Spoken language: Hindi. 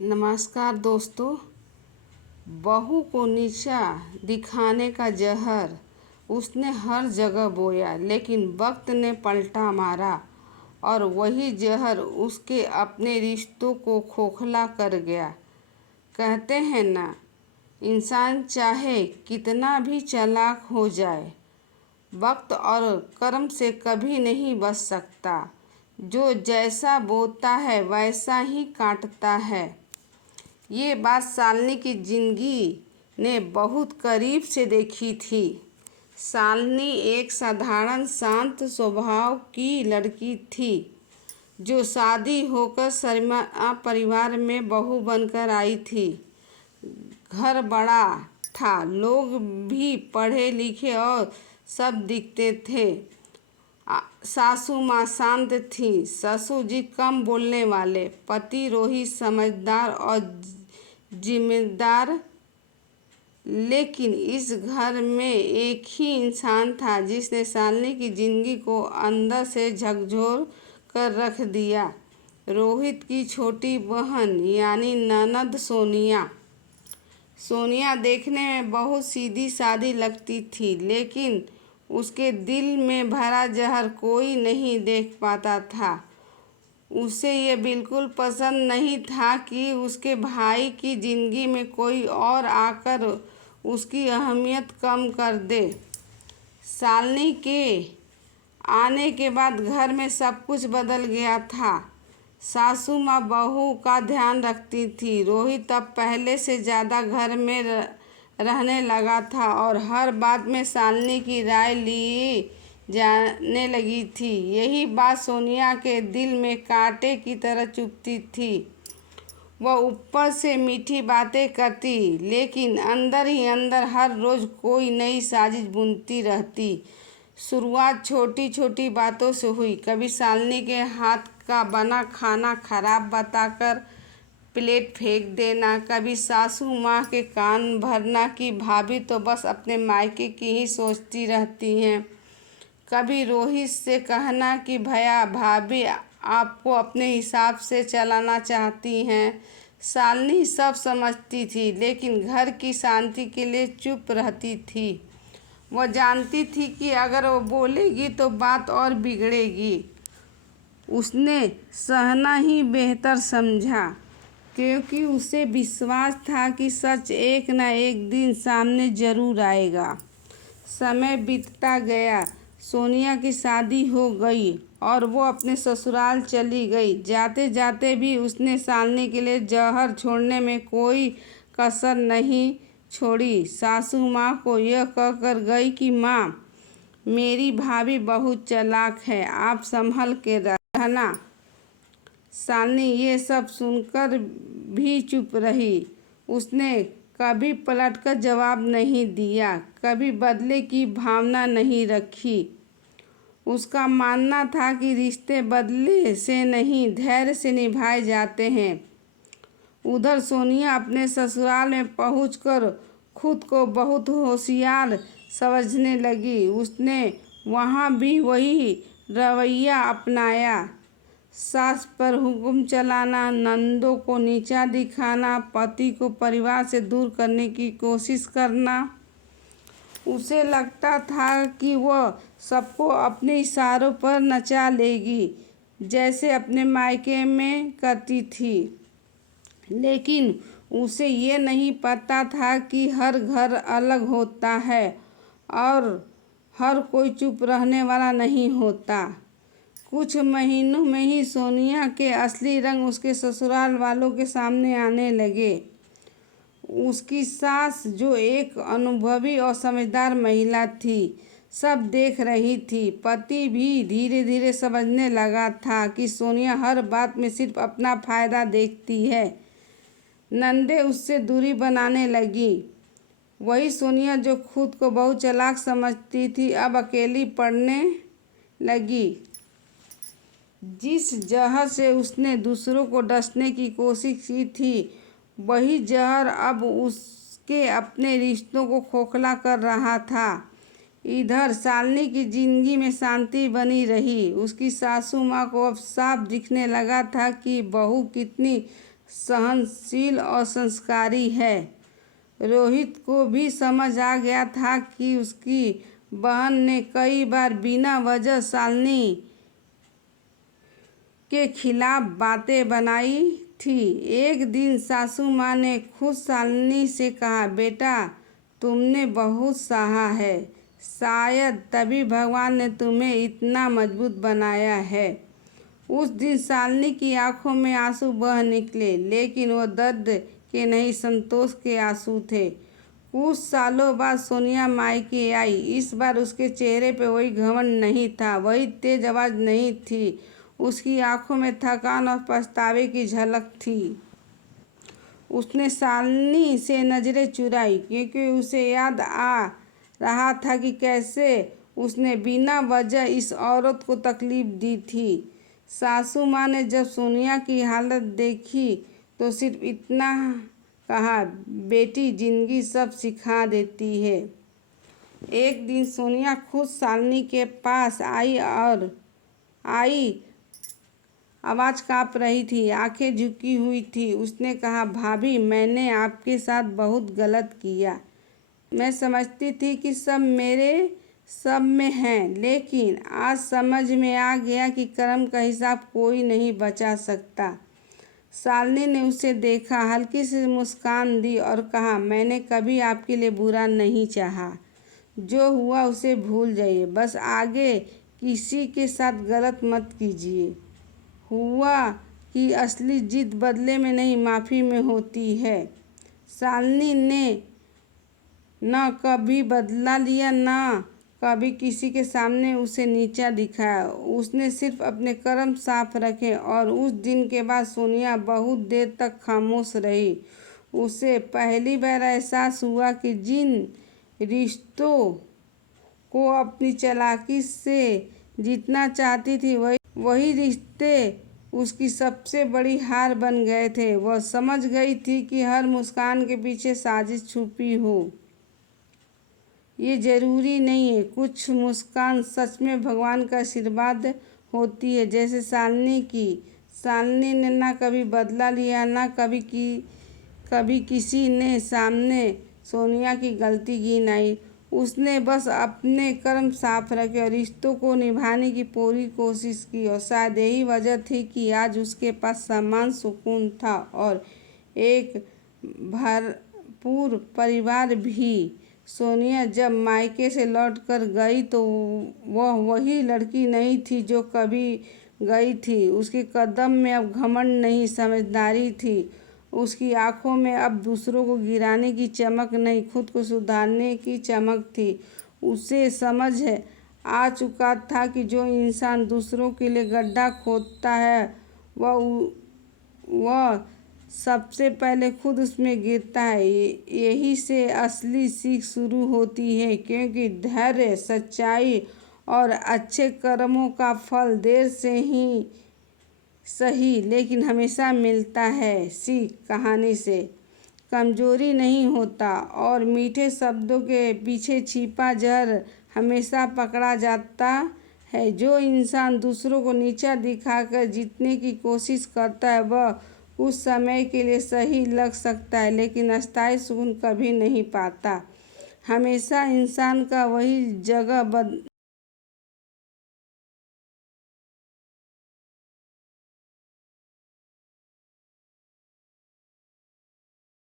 नमस्कार दोस्तों। बहू को नीचा दिखाने का जहर उसने हर जगह बोया, लेकिन वक्त ने पलटा मारा और वही जहर उसके अपने रिश्तों को खोखला कर गया। कहते हैं ना, इंसान चाहे कितना भी चालाक हो जाए, वक्त और कर्म से कभी नहीं बच सकता। जो जैसा बोता है वैसा ही काटता है। ये बात शालिनी की जिंदगी ने बहुत करीब से देखी थी। शालिनी एक साधारण शांत स्वभाव की लड़की थी, जो शादी होकर शर्मा परिवार में बहू बनकर आई थी। घर बड़ा था, लोग भी पढ़े लिखे और सब दिखते थे। सासू माँ शांत थी, ससुर जी कम बोलने वाले, पति रोहित समझदार और जिम्मेदार। लेकिन इस घर में एक ही इंसान था जिसने शालिनी की जिंदगी को अंदर से झकझोर कर रख दिया। रोहित की छोटी बहन यानी ननद सोनिया। सोनिया देखने में बहुत सीधी सादी लगती थी, लेकिन उसके दिल में भरा जहर कोई नहीं देख पाता था। उसे ये बिल्कुल पसंद नहीं था कि उसके भाई की जिंदगी में कोई और आकर उसकी अहमियत कम कर दे। शालिनी के आने के बाद घर में सब कुछ बदल गया था। सासू माँ बहू का ध्यान रखती थी। रोहित अब पहले से ज़्यादा घर में रहने लगा था और हर बात में शालिनी की राय ली जाने लगी थी। यही बात सोनिया के दिल में कांटे की तरह चुभती थी। वह ऊपर से मीठी बातें करती, लेकिन अंदर ही अंदर हर रोज़ कोई नई साजिश बुनती रहती। शुरुआत छोटी छोटी बातों से हुई। कभी शालिनी के हाथ का बना खाना खराब बताकर प्लेट फेंक देना, कभी सासू माँ के कान भरना कि भाभी तो बस अपने मायके की ही सोचती रहती हैं, कभी रोहित से कहना कि भैया भाभी आपको अपने हिसाब से चलाना चाहती हैं। शालिनी सब समझती थी, लेकिन घर की शांति के लिए चुप रहती थी। वह जानती थी कि अगर वो बोलेगी तो बात और बिगड़ेगी। उसने सहना ही बेहतर समझा, क्योंकि उसे विश्वास था कि सच एक न एक दिन सामने जरूर आएगा। समय बीतता गया। सोनिया की शादी हो गई और वो अपने ससुराल चली गई। जाते जाते भी उसने शालिनी के लिए जहर छोड़ने में कोई कसर नहीं छोड़ी। सासू माँ को यह कहकर गई कि माँ, मेरी भाभी बहुत चालाक है, आप संभल के रहना। शालिनी ये सब सुनकर भी चुप रही। उसने कभी पलटकर जवाब नहीं दिया, कभी बदले की भावना नहीं रखी। उसका मानना था कि रिश्ते बदले से नहीं, धैर्य से निभाए जाते हैं। उधर सोनिया अपने ससुराल में पहुंचकर खुद को बहुत होशियार समझने लगी। उसने वहाँ भी वही रवैया अपनाया, सास पर हुक्म चलाना, नंदों को नीचा दिखाना, पति को परिवार से दूर करने की कोशिश करना। उसे लगता था कि वह सबको अपने इशारों पर नचा लेगी, जैसे अपने मायके में करती थी। लेकिन उसे ये नहीं पता था कि हर घर अलग होता है और हर कोई चुप रहने वाला नहीं होता। कुछ महीनों में ही सोनिया के असली रंग उसके ससुराल वालों के सामने आने लगे। उसकी सास, जो एक अनुभवी और समझदार महिला थी, सब देख रही थी। पति भी धीरे धीरे समझने लगा था कि सोनिया हर बात में सिर्फ अपना फायदा देखती है। नंदे उससे दूरी बनाने लगी। वही सोनिया जो खुद को बहुत चालाक समझती थी, अब अकेली पड़ने लगी। जिस जहर से उसने दूसरों को डसने की कोशिश की थी, वही जहर अब उसके अपने रिश्तों को खोखला कर रहा था। इधर शालिनी की जिंदगी में शांति बनी रही। उसकी सासू माँ को अब साफ दिखने लगा था कि बहू कितनी सहनशील और संस्कारी है। रोहित को भी समझ आ गया था कि उसकी बहन ने कई बार बिना वजह शालिनी के खिलाफ बातें बनाई थी। एक दिन सासू माँ ने खुद शालिनी से कहा, बेटा तुमने बहुत सहा है, शायद तभी भगवान ने तुम्हें इतना मजबूत बनाया है। उस दिन शालिनी की आंखों में आंसू बह निकले, लेकिन वो दर्द के नहीं, संतोष के आंसू थे। कुछ सालों बाद सोनिया मायके आई। इस बार उसके चेहरे पे वही घमंड नहीं था, वही तेज आवाज नहीं थी। उसकी आंखों में थकान और पछतावे की झलक थी। उसने शालिनी से नजरें चुराई, क्योंकि उसे याद आ रहा था कि कैसे उसने बिना वजह इस औरत को तकलीफ दी थी। सासू माँ ने जब सोनिया की हालत देखी तो सिर्फ इतना कहा, बेटी जिंदगी सब सिखा देती है। एक दिन सोनिया खुद शालिनी के पास आई, आवाज़ काँप रही थी, आंखें झुकी हुई थी। उसने कहा, भाभी मैंने आपके साथ बहुत गलत किया। मैं समझती थी कि सब में है, लेकिन आज समझ में आ गया कि कर्म का हिसाब कोई नहीं बचा सकता। शालिनी ने उसे देखा, हल्की सी मुस्कान दी और कहा, मैंने कभी आपके लिए बुरा नहीं चाहा। जो हुआ उसे भूल जाइए, बस आगे किसी के साथ गलत मत कीजिए। हुआ कि असली जीत बदले में नहीं, माफ़ी में होती है। शालिनी ने न कभी बदला लिया, न कभी किसी के सामने उसे नीचा दिखाया। उसने सिर्फ अपने कर्म साफ रखे और उस दिन के बाद सोनिया बहुत देर तक खामोश रही। उसे पहली बार एहसास हुआ कि जिन रिश्तों को अपनी चालाकी से जीतना चाहती थी, वही रिश्ते उसकी सबसे बड़ी हार बन गए थे। वह समझ गई थी कि हर मुस्कान के पीछे साजिश छुपी हो। ये जरूरी नहीं है, कुछ मुस्कान सच में भगवान का आशीर्वाद होती है, जैसे शालिनी की। शालिनी ने ना कभी बदला लिया, ना कभी किसी ने सामने सोनिया की गलती गिनाई। उसने बस अपने कर्म साफ रखे और रिश्तों को निभाने की पूरी कोशिश की। और शायद यही वजह थी कि आज उसके पास सम्मान, सुकून था और एक भरपूर परिवार भी। सोनिया जब मायके से लौट कर गई तो वह वही लड़की नहीं थी जो कभी गई थी। उसके कदम में अब घमंड नहीं, समझदारी थी। उसकी आंखों में अब दूसरों को गिराने की चमक नहीं, खुद को सुधारने की चमक थी। उसे समझ आ चुका था कि जो इंसान दूसरों के लिए गड्ढा खोदता है, वह सबसे पहले खुद उसमें गिरता है। यही से असली सीख शुरू होती है, क्योंकि धैर्य, सच्चाई और अच्छे कर्मों का फल देर से ही सही, लेकिन हमेशा मिलता है। सीख कहानी से कमजोरी नहीं होता और मीठे शब्दों के पीछे छिपा जहर हमेशा पकड़ा जाता है। जो इंसान दूसरों को नीचा दिखाकर जीतने की कोशिश करता है, वह कुछ समय के लिए सही लग सकता है, लेकिन अस्थायी सुकून कभी नहीं पाता। हमेशा इंसान का वही जगह